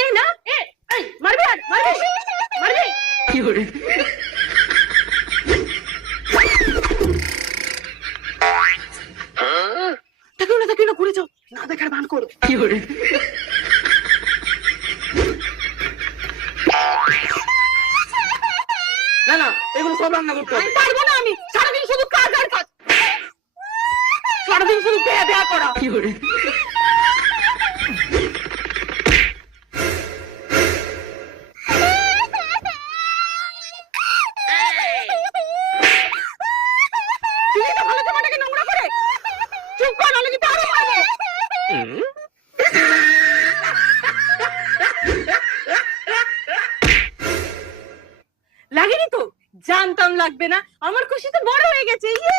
এই না এই মারবি আর মারবি মারবি কি করে তাকিও না ঘুরে যাও না দেখার ভান করো কি করে না না এগুলো সব রান্না করতে হবে। আমি পারবো না আমি সারাদিন শুধু কাজ আর কাজ সারাদিন শুধু বেয়া বেয়া করা কি করে তুমি তো ভালো জামাটাকে নোংরা করে চুপ কর নাহলে কিন্তু আরো মারবো লাগেনি তো জানতাম লাগবে না আমার খুশি তো বড় হয়ে গেছে ইয়ে